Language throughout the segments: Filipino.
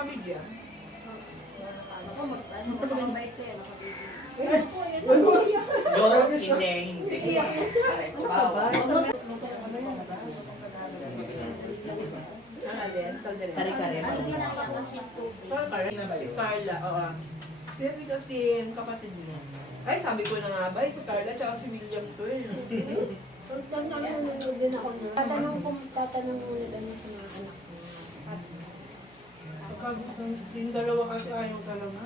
Nakabigyan. Ako, mag-bike ko yan. Joke, hindi. Ano ka ba? Kare-kare. Si Carla, oo. Kaya dito si kapatid niya. Ay, sabi ko na nga ba, si Carla tsaka si William to eh. Tatanong mo nila sa mga anak ko. Pagkagusto, yung dalawa kasi ayaw talaga.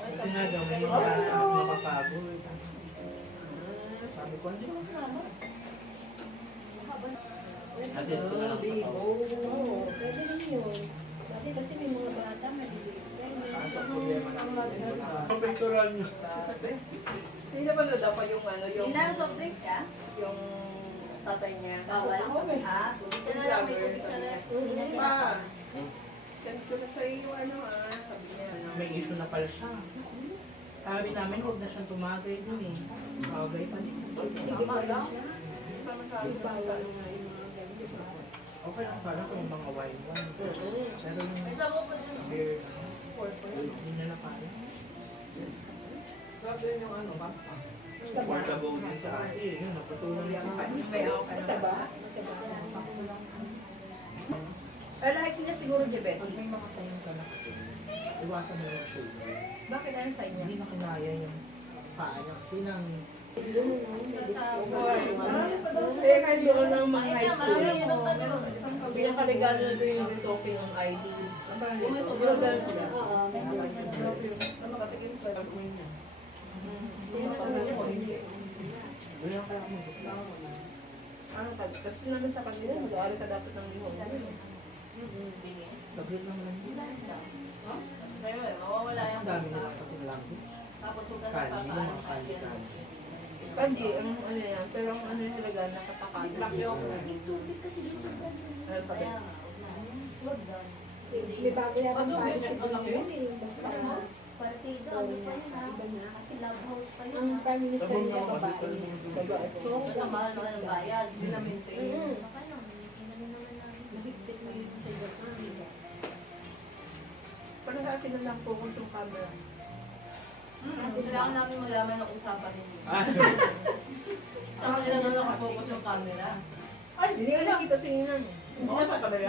Kasi nga daw, may mga mapapagod. Sabi ko, hindi mo sama. Natin ko na lang pa. Oo, pwede rin yun. Dati kasi may mga bata, maliliit. Ang problema natin. Ang pictural niyo. Hindi na pala daw pa yung ano, yung... Hindi soft drinks ka? Yung tatay niya. Bawal? Ah, dito na lang may tubig sa ref. Pa, send ko na sa iyo, ano sabi niya, ano. May issue na pala siya. Sabi namin, huwag na siyang tumagay dun eh. Tumagay pa din. Sige pa lang. Tama sabi ko, Bawal nga yung mga ganito sa akin. Okay lang pala kung mga wine wine. Pero yung May sabaw pa dyan. beer, hindi na kaya. sabi yung ano, basta. Affordable din sa akin. Eh, yun, napatulan niya sa akin. May ako ka Mataba? Pero like niya siguro Pag diabetic. may mga sign ka na kasi, iwasan mo yung sugar. Bakit ano sa inyo? Hindi na kinaya yung paa niya kasi nang Eh, kahit doon ng mga high school. Marami yun pa doon. Pinakaregalo na doon yung resoking ng ID. Yung sobrang gano'n sila. Oo, medyo Ano katikin sa pag-uwi niya. wala kaya ako Kasi namin sa kanila, mag-aaral ka dapat ng lihong. saglit lang lang. Sa'yo eh, mawawala Ang yung dami nila kasi langit. Tapos huwag ka Kali, yung mga napapaano. kali-kali. Kandi, ang ano yan, pero ang ano yung talaga, nakatakan. Ano pa ba? May bago yata Ano, tayo may sa anak yun yun? eh. Basta Partido, ano pa yun ha? Kasi love house pa yun ang ha? prime minister Sabong niya na babae. Babae. So, mahal ka ng bayad. Hindi na maintain. Baka lang, hindi naman namin. Nabigtit mo yun sa iyo. Parang sa akin na lang focus yung camera. Kailangan namin malaman ang usapan ninyo. Saan nila doon nakafocus yung camera? Ay, hindi nga nakita si Inan. Hindi na sa camera.